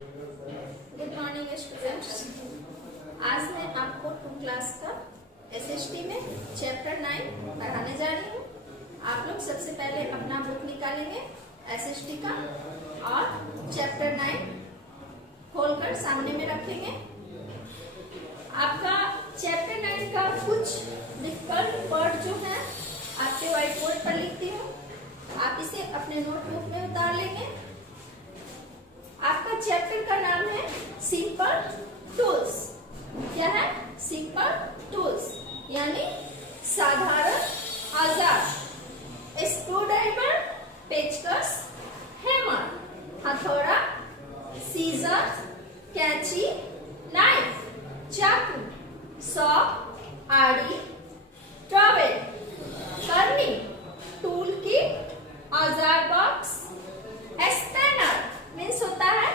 Good morning students. आज मैं आपको 2 क्लास का एसएसटी में चैप्टर 9 पढ़ाने जा रही हूँ। आप लोग सबसे पहले अपना बुक निकालेंगे एसएसटी का और चैप्टर 9 खोलकर सामने में रखेंगे। आपका चैप्टर 9 का कुछ डिफिकल्ट वर्ड जो है आपके व्हाइट बोर्ड पर लिखती हूँ, आप इसे अपने नोटबुक में उतार लेंगे। आपका चैप्टर का नाम है सिंपल टूल्स। क्या है? सिंपल टूल्स यानी साधारण औजार। स्क्रूड्राइवर, पेचकस, हैमर, हथौड़ा, सीजर, कैंची, नाइफ, चाकू, सॉ, आड़ी, ट्रॉवेल, करनी, टूल किट, औजार बॉक्स, स्पैनर मीन्स होता है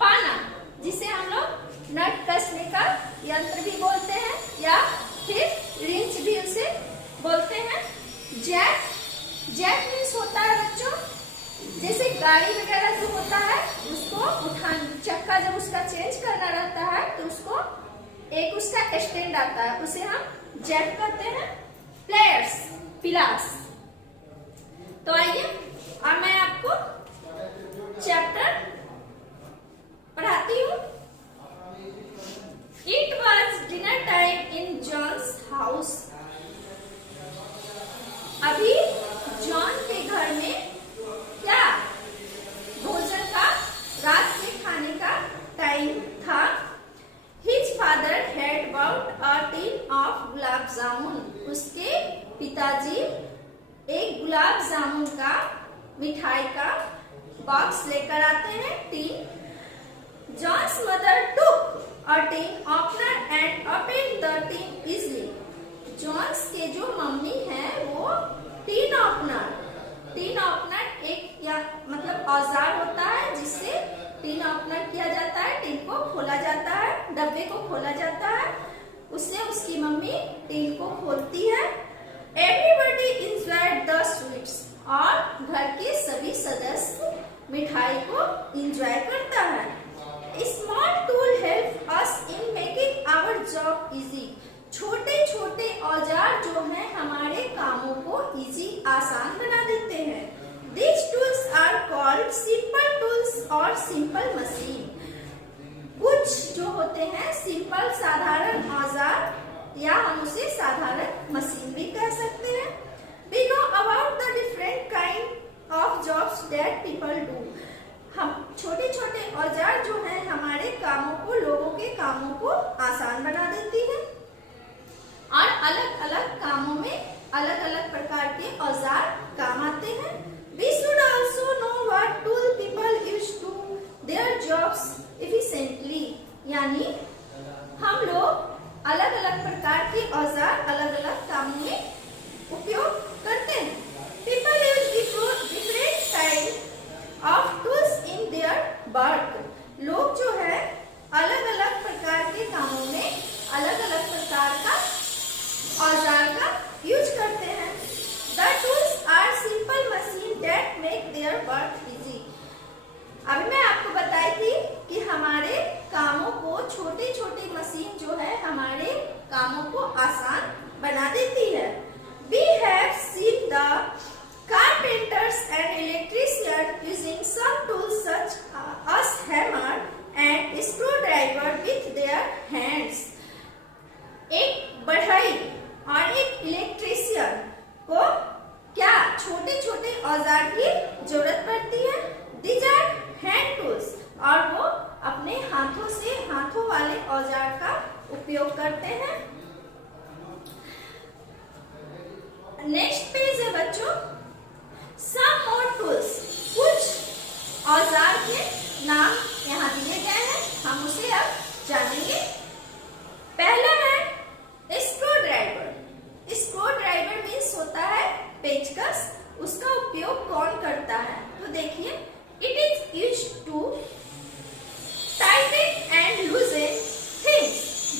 पाना, जिसे हम लोग नट कसने का यंत्र भी बोलते हैं या फिर रिंच भी उसे बोलते हैं। जैक, जैक मीन्स होता है बच्चों, जैसे गाड़ी वगैरह जो होता है उसको उठाने, चक्का जब उसका चेंज करना रहता है तो उसको एक उसका स्टैंड आता है, उसे हम जैक कहते हैं। प्लेयर्स, पिलास। तो आइए अब मैं आपको चैप्टर पढ़ाती हूँ। It was dinner time in John's house. अभी जॉन के घर में क्या भोजन का, रात के खाने का टाइम था। His father had bought a tin of gulab jamun. उसके पिताजी एक गुलाब जामुन का मिठाई का बॉक्स लेकर आते हैं, tin. John's mother took a tin opener and opened the tin easily. John's के जो मम्मी है वो टीन ओपनर एक या मतलब औजार होता है जिससे टीन ओपनर किया जाता है, टीन को खोला जाता है, डब्बे को खोला जाता है, उससे उसकी मम्मी टीन को खोलती है। Everybody enjoyed the sweets. और घर के सभी सदस्य मिठाई को एंजॉय करता है। Small tool help us in making our job easy. छोटे छोटे औजार जो हैं हमारे कामों को इजी, आसान बना देते हैं। These tools are called simple tools और simple machine. कुछ जो होते हैं सिंपल साधारण औजार या हम उसे साधारण मशीन भी कह सकते हैं। We know about the different kind of jobs that people do. हम छोटे छोटे औजार जो हैं हमारे कामों को, लोगों के कामों को आसान बना देती है और अलग अलग कामों में अलग अलग प्रकार के औजार काम आते हैं। We should also know what tool people use to their jobs efficiently. यानी हम लोग अलग अलग प्रकार के औजार अलग अलग कामों में उपयोग करते हैं। People use different kind of tools in their work. लोग जो है अलग अलग प्रकार के कामों में अलग अलग प्रकार का औजार का यूज करते हैं। The tools are simple machine that make their work easy. अभी मैं आपको बताई थी कि हमारे कामों को छोटी छोटी मशीन जो है हमारे कामों को आसान बना देती है। We have seen the carpenters and electricians using some tools such as hammer and screwdriver with their hands. एक बढ़ई और एक इलेक्ट्रीशियन को क्या छोटे छोटे औजार की जरूरत पड़ती है। These are hand tools और वो अपने हाथों से, हाथों वाले औजार का उपयोग करते हैं। नेक्स्ट पेज है बच्चों, सम मोर टूल्स। कुछ औजार के नाम यहाँ दिए गए हैं, हम उसे अब जानेंगे। पहला है स्क्रूड्राइवर। स्क्रूड्राइवर मीन्स होता है पेचकस। उसका उपयोग कौन करता है? तो देखिए, it is used to tighten and loosen things.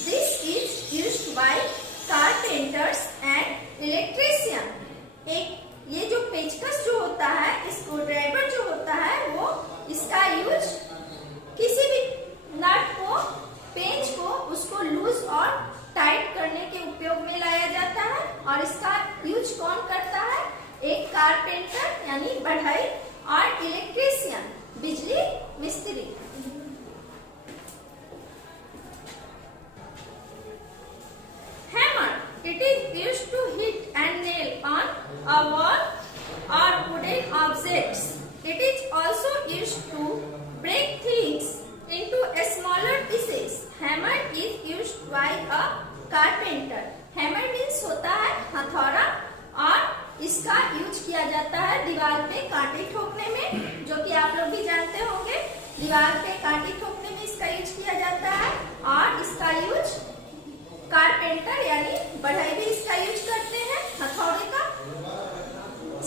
This is used by carpenters and electrician. एक ये जो पेचकस जो होता है, स्क्रूड्राइवर जो होता है, वो इसका यूज किसी भी ठोकने में इसका यूज किया जाता है और इसका यूज कारपेंटर यानी बढ़ई भी इसका यूज करते हैं हथौड़े का।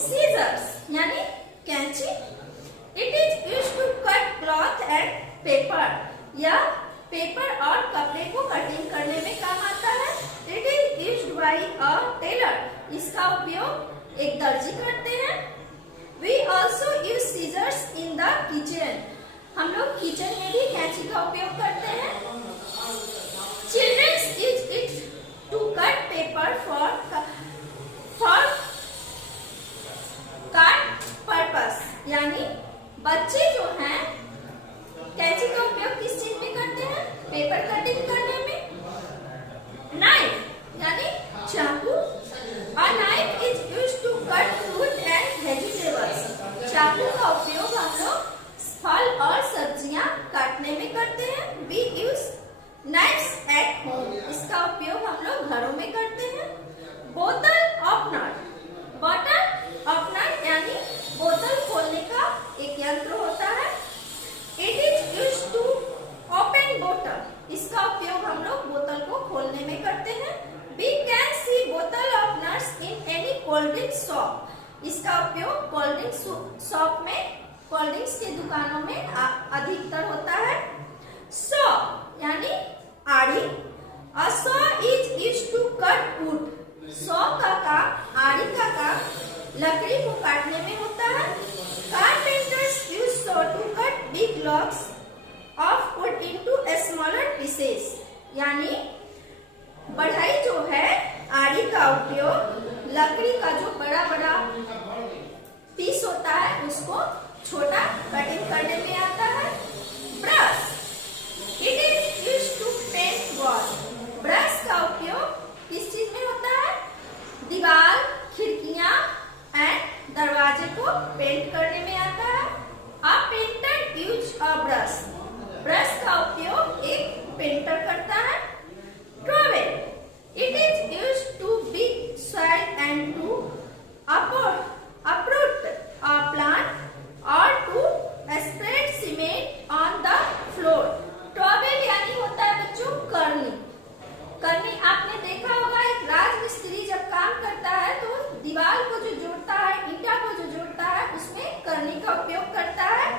सीजर्स यानी कैंची, it is use to cut cloth and paper, यह पेपर और कपड़े को कटिंग करने में काम आता है। It is used by a tailor, इसका उपयोग एक दर्जी करते हैं। We also use scissors in the kitchen, हम लोग किचन में भी कैंची का उपयोग करते हैं। Childrens use it to cut paper for card purpose, यानी बच्चे जो हैं कैंची का उपयोग किस चीज में करते हैं? पेपर कटिंग करने में। नाइफ यानी चाकू, a knife is used to cut fruit and vegetables, चाकू का उपयोग हम लोग फल और सब्जियां काटने में करते हैं। We use knives at home, इसका उपयोग हम लोग घरों में करते हैं। बोतल ओपनर, बॉटल ओपनर यानी बोतल खोलने का एक यंत्र होता है। It is used to open बोतल, इसका उपयोग हम लोग बोतल को खोलने में करते हैं। वी कैन सी बोतल openers in any cold drink shop, इसका उपयोग कोल्ड ड्रिंक शॉप में, कोल्ड ड्रिंक्स के दुकानों में अधिकतर होता है। सॉ यानी आड़ी, a saw is used to cut wood, saw का काम, आड़ी का काम लकड़ी को काटने में होता है। Carpenters use saw to cut big logs of wood into smaller pieces, यानी बढ़ई जो है आड़ी का उपयोग लकड़ी का जो बड़ा बड़ा पीस होता है उसको छोटा कटिंग करने में आता है। Brush, it is used to paint wall, brush का उपयोग किस चीज में होता है? दीवार, खिड़कियां एंड दरवाजे को पेंट करने में आता है। A painter use a brush, brush का उपयोग एक पेंटर करता है। Trowel, it is used to dig soil and to uproot a plant or to spread cement on the floor. Trowel यानी होता है बच्चों करनी, करनी आपने देखा होगा एक राजमिस्त्री जब काम करता है तो दीवार को जो जोड़ता है, ईंटा को जो जोड़ता है उसमें करनी का उपयोग करता है।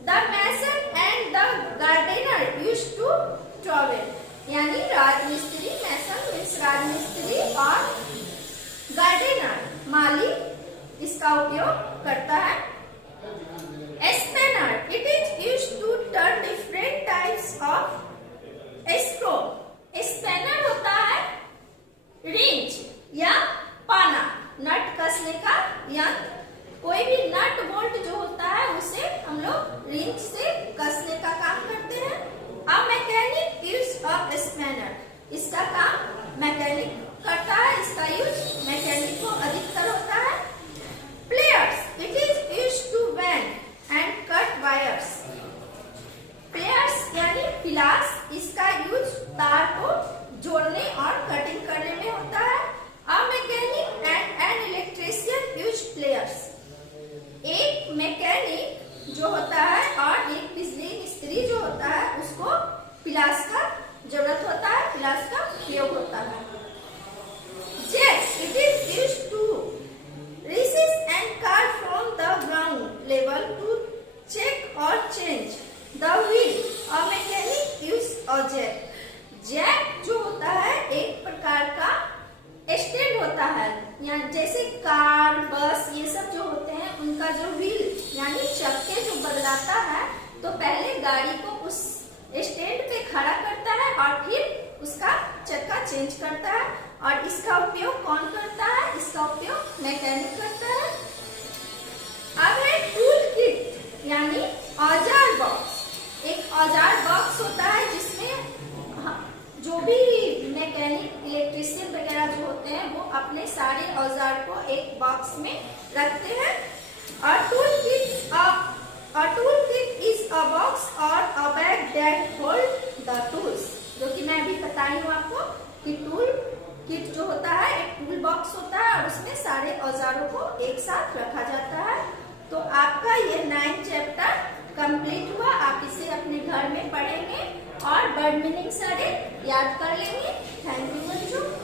The mason and the gardener use to trowel, यानी राजमिस्त्री, मैसन मीन्स राजमिस्त्री और गार्डनर माली इसका उपयोग करता है। Spanner, it is used to turn different types of screw, spanner होता है रिंच या पाना, नट कसने का यंत्र, कोई भी नट बोल्ट जो होता है उसे हम लोग रिंच से कसने का काम करते हैं। A mechanic use a spanner, इसका काम मैकेनिक करता है, इसका यूज मैकेनिक को अधिकतर होता है। Pliers, it is used to bend and cut wires, pliers यानी पिलास, इसका यूज तार को जोड़ने और कटिंग करने में होता है। A mechanic and an electrician use pliers, एक मैकेनिक जो होता है और एक बिजली मिस्त्री जो होता है उसको पिलास का जरूरत होता है, पिलास का उपयोग होता है। Jack, it is used to recess and cut from the ground level to check or change the wheel. A mechanic use a jack. Jack जो होता है एक प्रकार का स्टैंड होता है, यानी जैसे कार, बस ये सब जो होते हैं उनका जो व्हील यानी चक्के जो बदलाता है तो पहले गाड़ी को उस स्टैंड पे खड़ा करता है और फिर उसका चक्का चेंज करता है। और इसका उपयोग कौन करता है? इसका उपयोग मैकेनिक करता है। अब है टूल किट यानी औजार बॉक्स, एक औजार बॉक्स होता है जिसमें जो भी मैकेनिक, इलेक्ट्रीशियन वगैरह जो होते हैं वो अपने सारे औजार को एक बॉक्स में रखते हैं। और tool kit is a box और a bag that hold the tools, जो कि मैं अभी बताई हूँ आपको कि टूल किट जो होता है एक टूल बॉक्स होता है और उसमें सारे औजारों को एक साथ रखा जाता है। तो आपका ये 9th चैप्टर कंप्लीट हुआ। आप इसे अपने घर में पढ़ेंगे और वर्ड मीनिंग सारे याद कर लेंगे। थैंक यू बच्चों।